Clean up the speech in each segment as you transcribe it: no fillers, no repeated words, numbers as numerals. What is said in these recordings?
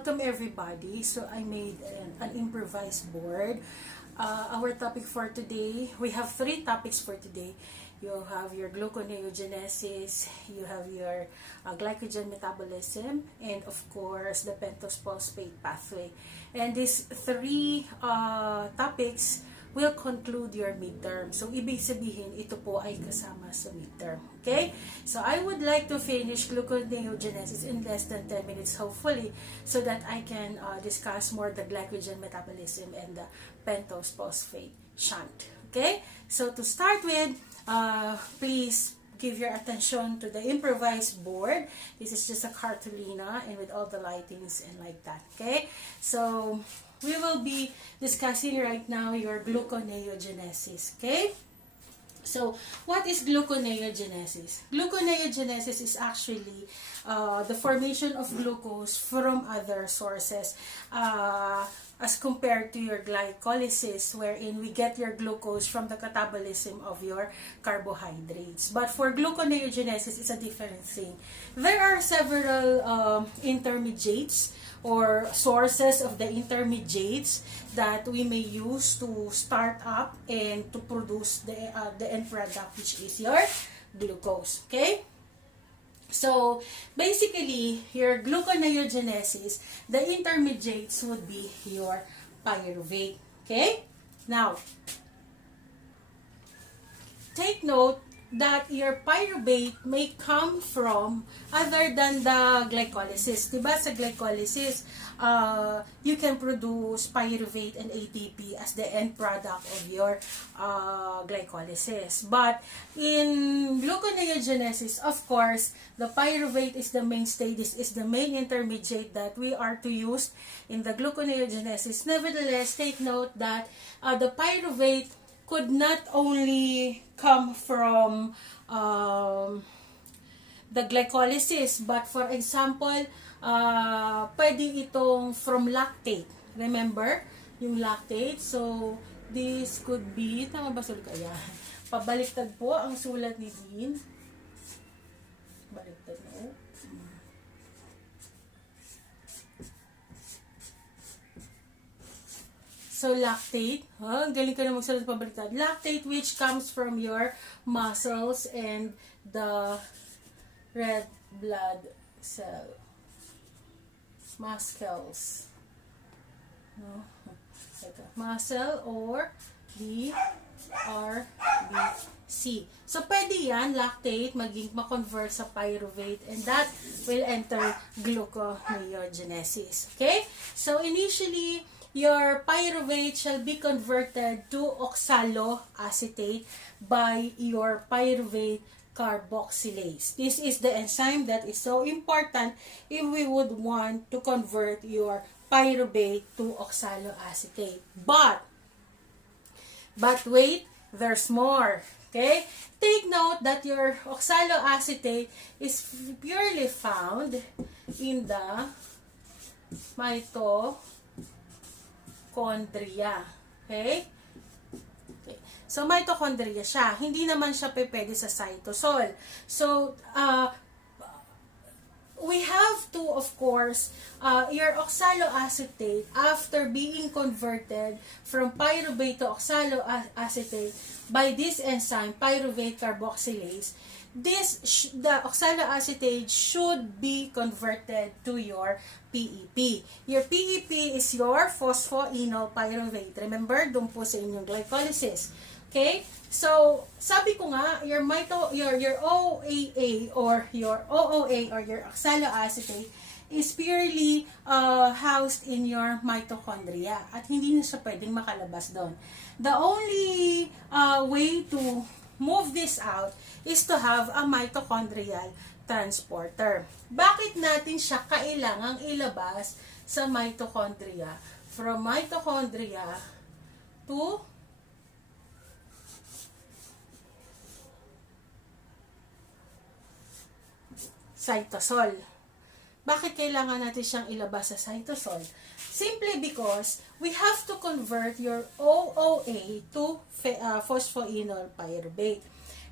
welcome everybody. So I made an improvised board. Our topic for today, we have 3 topics for today. You have your gluconeogenesis, you have your glycogen metabolism, and of course the pentose phosphate pathway. And these 3 topics will conclude your midterm. So, ibig sabihin, ito po ay kasama sa midterm. Okay? So, I would like to finish gluconeogenesis in less than 10 minutes, hopefully, so that I can discuss more the glycogen metabolism and the pentose phosphate shunt. Okay? So, to start with, please give your attention to the improvised board. This is just a cartolina and with all the lightings and like that. Okay? So, we will be discussing right now your gluconeogenesis, okay? So, what is gluconeogenesis? Gluconeogenesis is actually the formation of glucose from other sources as compared to your glycolysis, wherein we get your glucose from the catabolism of your carbohydrates. But for gluconeogenesis, it's a different thing. There are several intermediates or sources of the intermediates that we may use to start up and to produce the end product, which is your glucose. Okay? So, basically, your gluconeogenesis, the intermediates would be your pyruvate. Okay? Now, take note that your pyruvate may come from other than the glycolysis. Diba sa glycolysis, you can produce pyruvate and ATP as the end product of your glycolysis. But in gluconeogenesis, of course, the pyruvate is the mainstay. This is the main intermediate that we are to use in the gluconeogenesis. Nevertheless, take note that the pyruvate could not only come from the glycolysis, but for example, pwede itong from lactate. Remember, yung lactate. So, this could be, tama ba sulat kaya? Pabaliktad po ang sulat ni Dean. Baliktad no? So, lactate, galing ka na magsalat pabaliktad. Lactate which comes from your muscles and the red blood cell. Muscles. No? Muscle or the RBC. So, pwede yan, lactate, maging ma-convert sa pyruvate and that will enter gluconeogenesis. Okay? So, initially, your pyruvate shall be converted to oxaloacetate by your pyruvate carboxylase. This is the enzyme that is so important if we would want to convert your pyruvate to oxaloacetate. But wait, there's more. Okay? Take note that your oxaloacetate is purely found in the mitochondria. Okay? So, mitochondria siya. Hindi naman siya pwede sa cytosol. So, we have to, of course, your oxaloacetate, after being converted from pyruvate to oxaloacetate by this enzyme, pyruvate carboxylase, the oxaloacetate should be converted to your PEP. Your PEP is your phosphoenol pyruvate. Remember, doon po sa inyong glycolysis. Okay? So, sabi ko nga, your OAA or your OOA or your oxaloacetate is purely housed in your mitochondria at hindi na siya pwedeng makalabas doon. The only way to move this out is to have a mitochondrial transporter. Bakit natin siya kailangang ilabas sa mitochondria? From mitochondria to cytosol. Bakit kailangan natin siyang ilabas sa cytosol? Simply because we have to convert your OOA to phosphoenol pyruvate.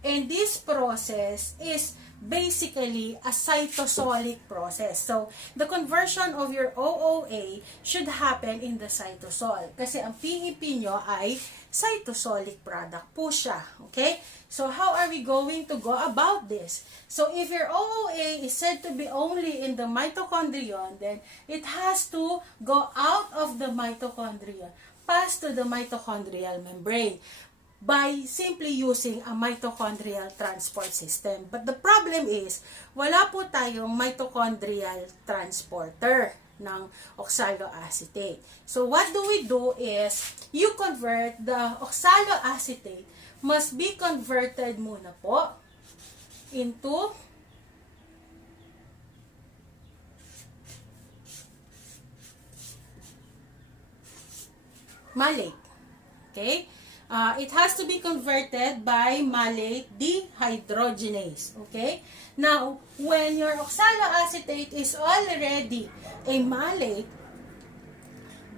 And this process is basically a cytosolic process. So, the conversion of your OOA should happen in the cytosol. Kasi ang PEP nyo ay cytosolic product po siya. Okay? So, how are we going to go about this? So, if your OOA is said to be only in the mitochondrion, then it has to go out of the mitochondria, pass to the mitochondrial membrane by simply using a mitochondrial transport system. But the problem is, wala po tayong mitochondrial transporter ng oxaloacetate. So what do we do is, you convert the oxaloacetate, must be converted muna po into malate. Okay? It has to be converted by malate dehydrogenase. Okay? Now, when your oxaloacetate is already a malate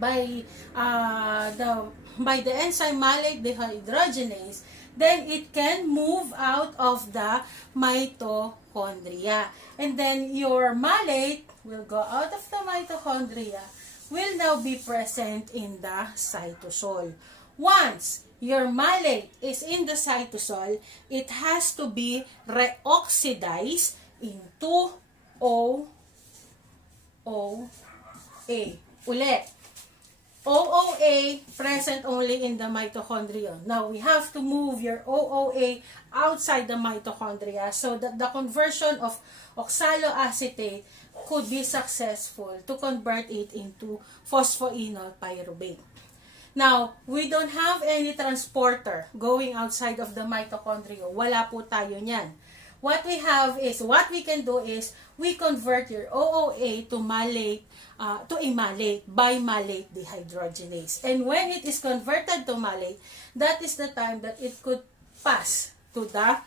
by the enzyme malate dehydrogenase, then it can move out of the mitochondria. And then your malate will go out of the mitochondria, will now be present in the cytosol. Once your malate is in the cytosol, it has to be reoxidized into OOA. Ulit. OOA present only in the mitochondria. Now, we have to move your OOA outside the mitochondria so that the conversion of oxaloacetate could be successful to convert it into phosphoenol pyruvate. Now, we don't have any transporter going outside of the mitochondria. Wala po tayo niyan. What we have is, what we can do is, we convert your OOA to malate, to a malate by malate dehydrogenase. And when it is converted to malate, that is the time that it could pass to the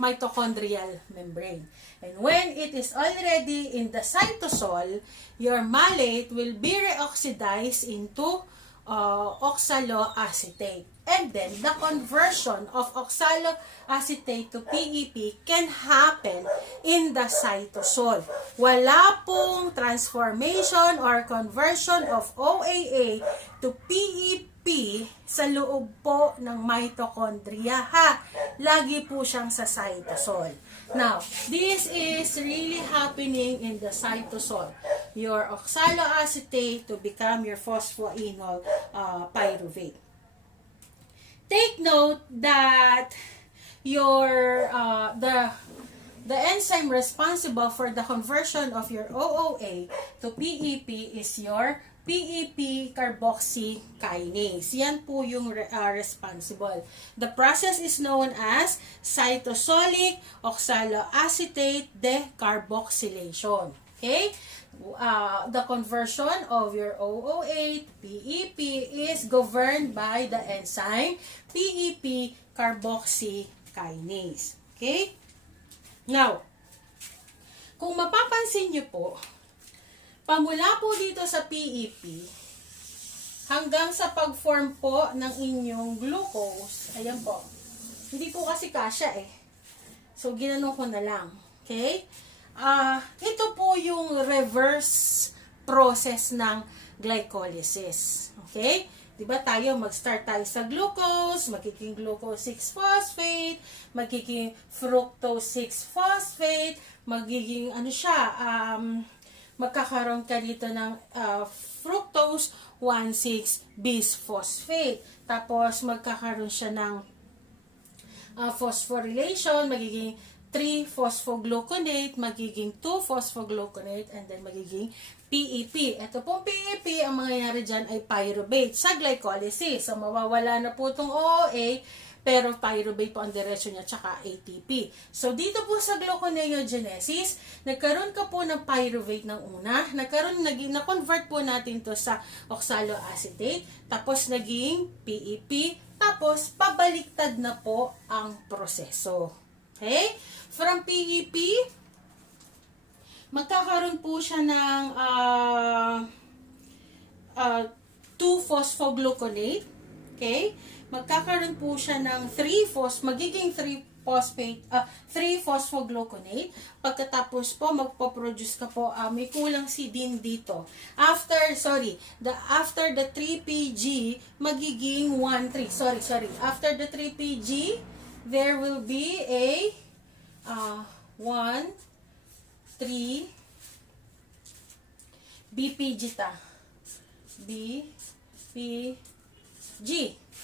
mitochondrial membrane. And when it is already in the cytosol, your malate will be reoxidized into oxaloacetate. And then, the conversion of oxaloacetate to PEP can happen in the cytosol. Wala pong transformation or conversion of OAA to PEP sa loob po ng mitochondria, ha? Lagi po siyang sa cytosol. Now, this is really happening in the cytosol. Your oxaloacetate to become your phosphoenol pyruvate. Take note that your the enzyme responsible for the conversion of your OOA to PEP is your PEP carboxykinase. Yan po yung responsible. The process is known as cytosolic oxaloacetate decarboxylation. Okay? The conversion of your OOA to PEP is governed by the enzyme PEP carboxykinase. Okay? Now, kung mapapansin nyo po, pamula po dito sa PEP, hanggang sa pag-form po ng inyong glucose, ayan po, hindi po kasi kasya eh. So, ginanong ko na lang. Okay? Ito po yung reverse process ng glycolysis. Okay? Diba tayo, mag-start tayo sa glucose, magiging glucose 6-phosphate, magiging fructose 6-phosphate, magiging magkakaroon ka dito ng fructose 1,6-bisphosphate. Tapos, magkakaroon siya ng phosphorylation, magiging 3-phosphogluconate, magiging 2-phosphogluconate, and then magiging PEP. Ito pong PEP, ang mangyayari dyan ay pyruvate sa glycolysis. So, mawawala na po itong OOA, pero pyruvate po ang direksyon niya, tsaka ATP. So, dito po sa gluconeogenesis, nagkaroon ka po ng pyruvate ng una, na-convert po natin to sa oxaloacetate, tapos naging PEP, tapos pabaliktad na po ang proseso. Okay? From PEP, magkakaroon po siya ng 2-phosphogluconate. Okay? magkakaroon po siya ng magiging 3 phosphogluconate. Pagkatapos po, magpo-produce ka po, may kulang si din dito. After the 3PG, magiging 1,3. After the 3PG, there will be a 1,3 BPG BPG.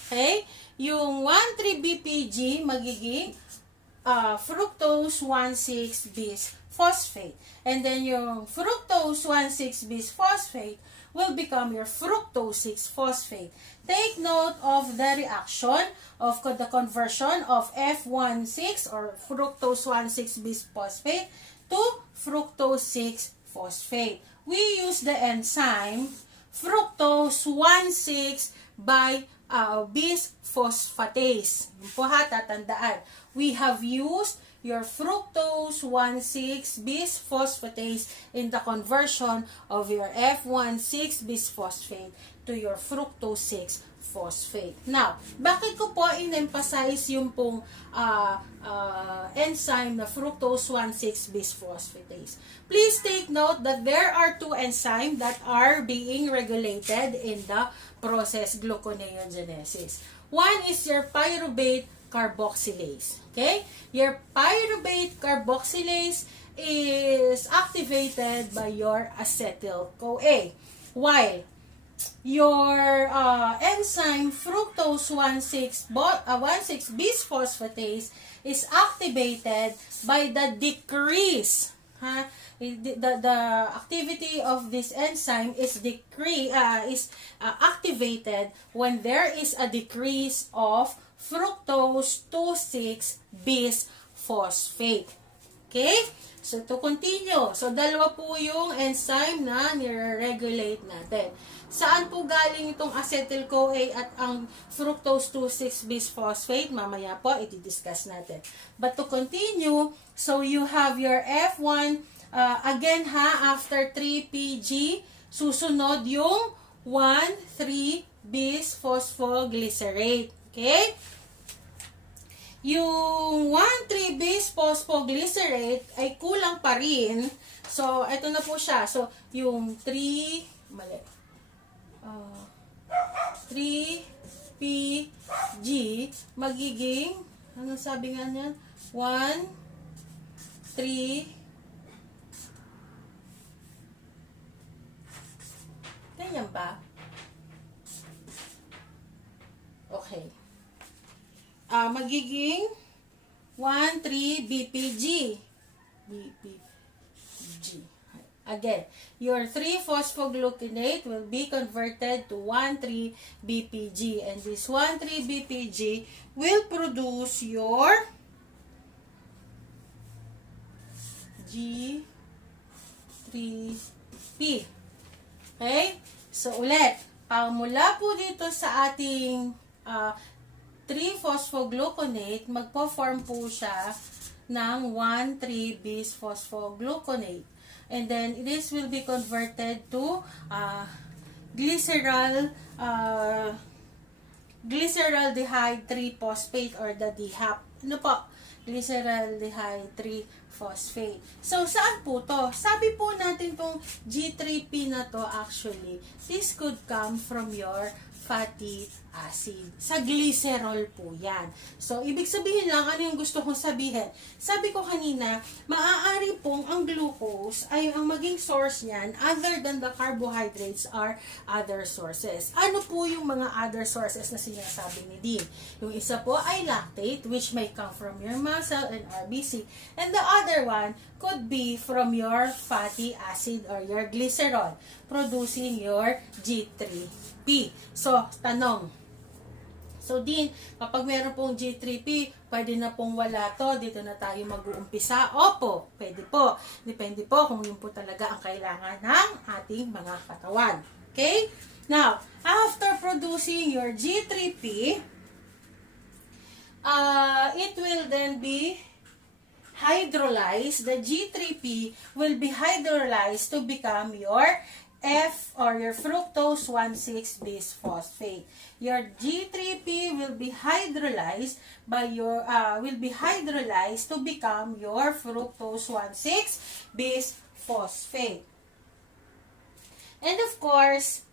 Okay? Yung 1,3 BPG magiging fructose 1,6 bis phosphate. And then yung fructose 1,6 bis phosphate will become your fructose 6 phosphate. Take note of the reaction of the conversion of F16 or fructose 1,6 bis phosphate to fructose 6 phosphate. We use the enzyme fructose 1,6 bisphosphatase. Yun po ha, tatandaan. We have used your fructose 1,6 bisphosphatase in the conversion of your F16 bisphosphate to your fructose 6 phosphate. Now, bakit ko po in-emphasize yung pong enzyme na fructose 1,6 bisphosphatase? Please take note that there are 2 enzymes that are being regulated in the process gluconeogenesis. One is your pyruvate carboxylase. Okay? Your pyruvate carboxylase is activated by your acetyl-CoA. While your enzyme fructose 1,6 bisphosphatase is activated by the decrease. The activity of this enzyme is activated when there is a decrease of fructose 2,6 bisphosphate. Okay? So, to continue. So, dalawa po yung enzyme na nire-regulate natin. Saan po galing itong acetyl-CoA at ang fructose 2,6 bisphosphate? Mamaya po, iti-discuss natin. But to continue, so you have your F1, again ha, after 3PG, susunod yung 1,3 bisphosphoglycerate. Okay? Yung 1,3 bisphosphoglycerate ay kulang pa rin. So, ito na po siya. So, yung 3PG magiging, ano sabi nga niyan? 1,3 ganyan ba? Okay. Magiging 1,3 BPG. Again, your 3-phosphogluconate will be converted to 1,3 BPG. And this 1,3 BPG will produce your G3P. Okay? So, ulit. Mula po dito sa ating 3-phosphogluconate, magpo-form po siya ng 1,3 bisphosphogluconate. And then, this will be converted to glyceraldehyde 3-phosphate or the DHAP. Ano po? Glyceraldehyde 3-phosphate. So, saan po to? Sabi po natin tong G3P na to actually, this could come from your fatty acid. Sa glycerol po yan. So, ibig sabihin lang, ano yung gusto kong sabihin? Sabi ko kanina, maaari pong ang glucose ay ang maging source niyan other than the carbohydrates are other sources. Ano po yung mga other sources na sinasabi ni Dean? Yung isa po ay lactate, which may come from your muscle and RBC. And the other one could be from your fatty acid or your glycerol, producing your G3P. So, tanong. So, Dean, kapag meron pong G3P, pwede na pong wala to, dito na tayo mag-uumpisa. Opo, pwede po. Depende po kung yun po talaga ang kailangan ng ating mga katawan. Okay? Now, after producing your G3P, it will then be hydrolyzed. The G3P will be hydrolyzed to become your F or your fructose 1,6-bisphosphate. Your G3P will be hydrolyzed to become your fructose 1,6-bisphosphate. And of course,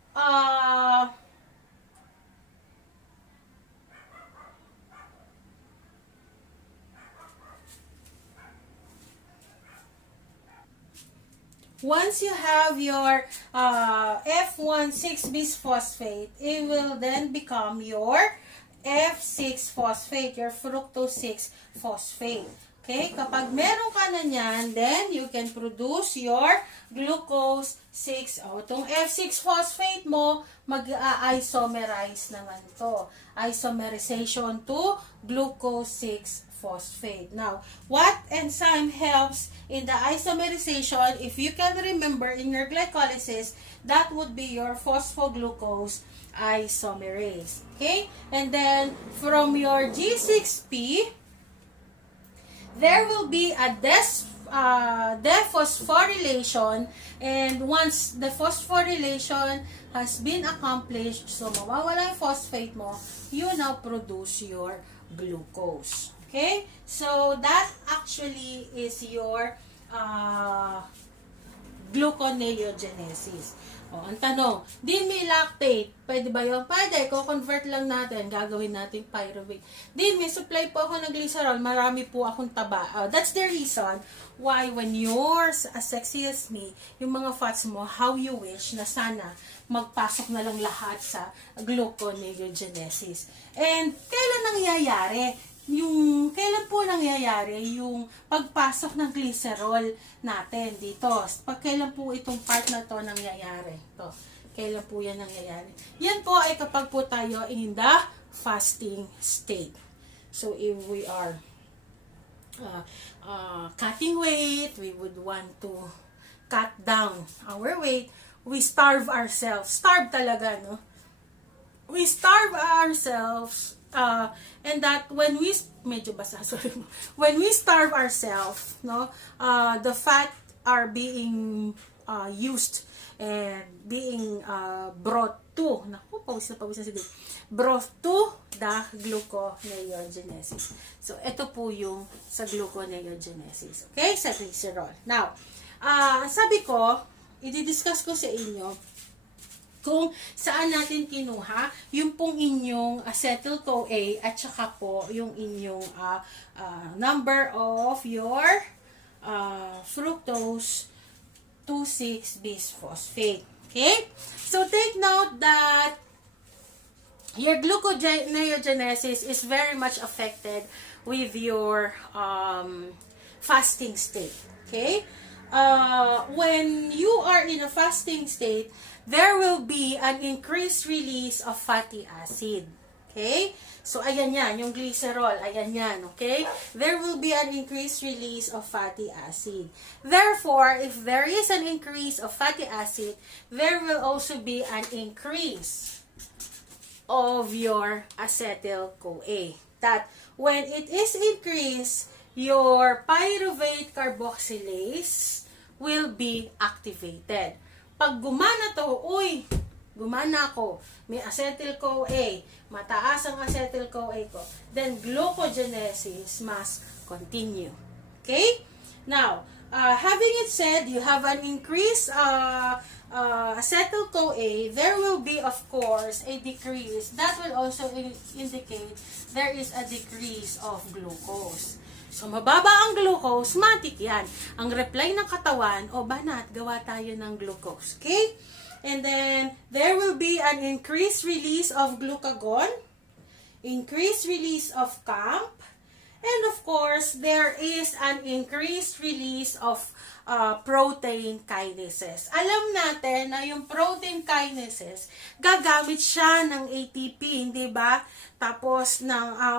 once you have your F1,6-bisphosphate, it will then become your F6-phosphate, your fructose 6-phosphate. Okay? Kapag meron ka na niyan, then you can produce your glucose 6. Itong F6-phosphate mo, mag-isomerize naman to. Isomerization to glucose 6-phosphate. Now, what enzyme helps in the isomerization? If you can remember in your glycolysis, that would be your phosphoglucose isomerase. Okay? And then, from your G6P, there will be a dephosphorylation, and once the phosphorylation has been accomplished, so mawawala yung phosphate mo, you now produce your glucose. Okay? So, that actually is your gluconeogenesis. Ang tanong, din may lactate, pwede ba yun? Pwede, convert lang natin, gagawin natin pyruvate. Din may supply po ako ng glycerol, marami po akong taba. That's the reason why when you're as sexy as me, yung mga fats mo, how you wish na sana magpasok na lang lahat sa gluconeogenesis. And kailan nangyayari? Kailan po nangyayari yung pagpasok ng glycerol natin dito? Kailan po itong part na to nangyayari? Kailan po yan nangyayari? Yan po ay kapag po tayo in the fasting state. So, if we are cutting weight, we would want to cut down our weight, we starve ourselves. Starve talaga, no? We starve ourselves. And that when we when we starve ourselves, no, the fat are being used and being brought to brought to the gluconeogenesis. So ito po yung sa gluconeogenesis. Okay, sa glycerol. Now, sabi ko, i-discuss ko sa inyo kung saan natin kinuha yung pong inyong acetyl-CoA at saka po yung inyong number of your fructose 2,6-bisphosphate. Okay? So, take note that your gluconeogenesis is very much affected with your fasting state. Okay? When you are in a fasting state, there will be an increased release of fatty acid. Okay? So, ayan yan, yung glycerol, ayan yan, okay? There will be an increased release of fatty acid. Therefore, if there is an increase of fatty acid, there will also be an increase of your acetyl-CoA. That when it is increased, your pyruvate carboxylase will be activated. Pag gumana to, gumana ako, may acetyl-CoA, mataas ang acetyl-CoA ko, then glucogenesis must continue. Okay? Now, having it said, you have an increased acetyl-CoA, there will be, of course, a decrease. That will also indicate there is a decrease of glucose. So, mababa ang glucose, matik yan. Ang reply ng katawan, banat, gawa tayo ng glucose. Okay? And then, there will be an increased release of glucagon, increased release of CAMP, and of course, there is an increased release of protein kinases. Alam natin na yung protein kinases, gagamit siya ng ATP, hindi ba? Tapos,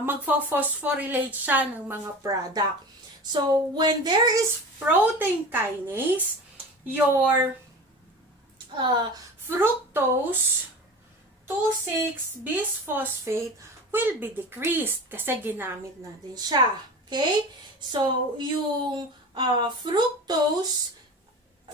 magpo-phosphorylate siya ng mga product. So, when there is protein kinase, your fructose 2,6-bisphosphate will be decreased kasi ginamit natin siya. Okay? So, yung fructose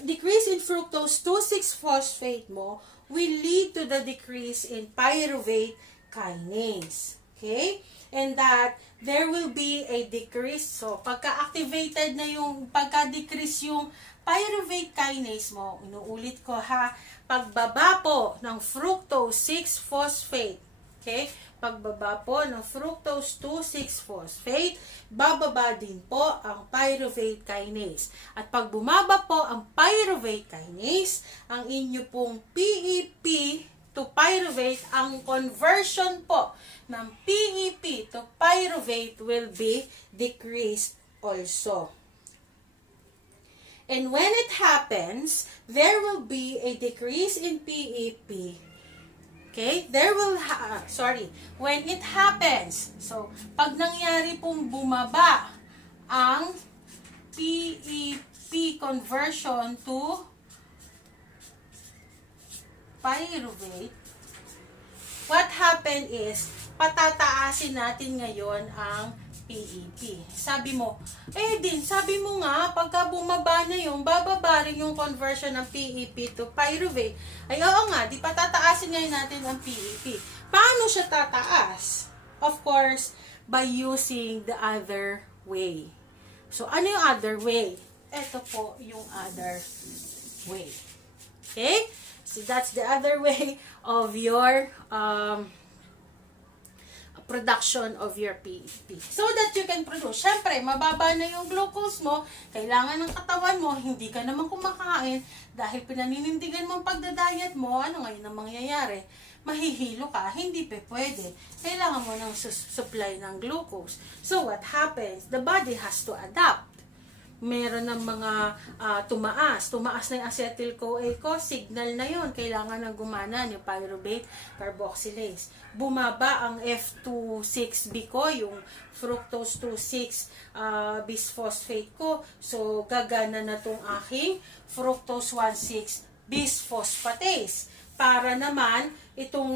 decrease in fructose 2,6-phosphate mo will lead to the decrease in pyruvate kinase. Okay? And that there will be a decrease. So, pagka-activated na pagka-decrease yung pyruvate kinase mo, inuulit ko ha, pagbaba po ng fructose 6-phosphate, okay? Pagbaba po ng fructose 2,6-phosphate, bababa din po ang pyruvate kinase. At pag bumaba po ang pyruvate kinase, ang inyo pong PEP to pyruvate, ang conversion po ng PEP to pyruvate will be decreased also. And when it happens, there will be a decrease in PEP. Okay? When it happens, so, pag nangyari pong bumaba ang PEP conversion to pyruvate, what happened is, patataasin natin ngayon ang PEP. Sabi mo nga, pagka bumaba na yung, bababa rin yung conversion ng PEP to pyruvate. Ay, oo nga, di patataasin ngayon natin ang PEP. Paano siya tataas? Of course, by using the other way. So, ano yung other way? Ito po yung other way. Okay? So, that's the other way of your production of your PEP. So that you can produce. Siyempre, mababa na yung glucose mo, kailangan ng katawan mo, hindi ka naman kumakain, dahil pinaninindigan mo ang pagdadiet mo, ano ngayon ang mangyayari? Mahihilo ka, hindi pwede. Kailangan mo ng supply ng glucose. So what happens? The body has to adapt. Meron ng mga tumaas na yung acetyl-CoA ko, signal na yon, kailangan ng gumana yung pyruvate carboxylase. Bumaba ang F26B ko, yung fructose 2,6 bisphosphate ko, so gagana na tong aking fructose 1,6 bisphosphatase. Para naman itong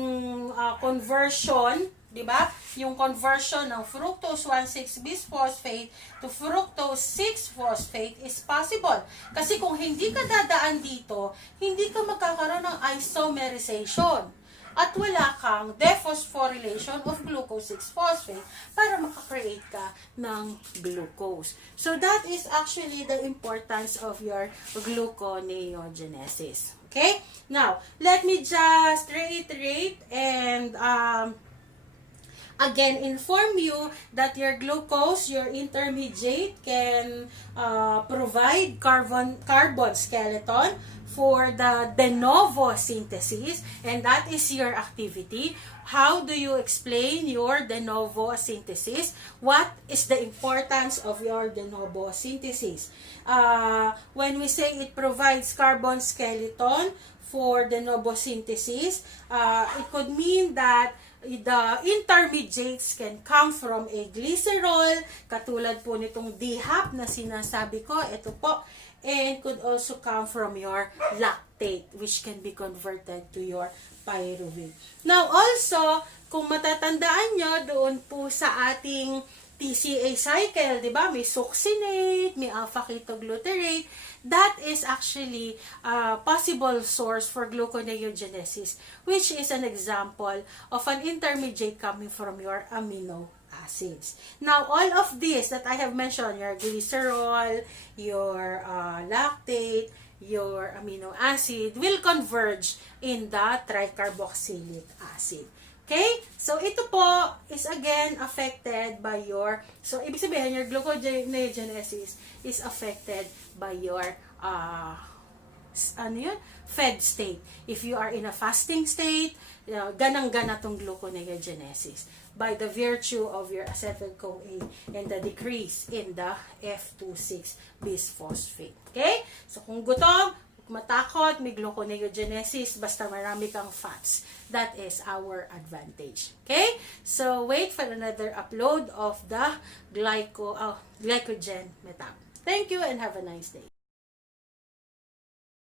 conversion, di ba? Yung conversion ng fructose 1,6 bisphosphate to fructose 6-phosphate is possible. Kasi kung hindi ka dadaan dito, hindi ka magkakaroon ng isomerization. At wala kang dephosphorylation of glucose 6-phosphate para makakreate ka ng glucose. So that is actually the importance of your gluconeogenesis. Okay? Now, let me just reiterate and again inform you that your glucose, your intermediate, can provide carbon skeleton for the de novo synthesis, and that is your activity. How do you explain your de novo synthesis? What is the importance of your de novo synthesis? When we say it provides carbon skeleton for de novo synthesis, it could mean that the intermediates can come from a glycerol, katulad po nitong DHAP na sinasabi ko, ito po, and could also come from your lactate, which can be converted to your pyruvate. Now also, kung matatandaan nyo doon po sa ating TCA cycle, di ba? May succinate, may alpha-ketoglutarate. That is actually a possible source for gluconeogenesis, which is an example of an intermediate coming from your amino acids. Now, all of this that I have mentioned, your glycerol, your lactate, your amino acid, will converge in the tricarboxylic acid. Okay? So, ito po is again affected by your, so, ibig sabihin, your gluconeogenesis is affected by your, fed state. If you are in a fasting state, ganang-gana tong gluconeogenesis by the virtue of your acetyl-CoA and the decrease in the F26 bisphosphate. Okay? So, kung gutom, matakot, may gluconeogenesis, basta marami kang fats. That is our advantage. Okay? So, wait for another upload of the glycogen metab. Thank you and have a nice day.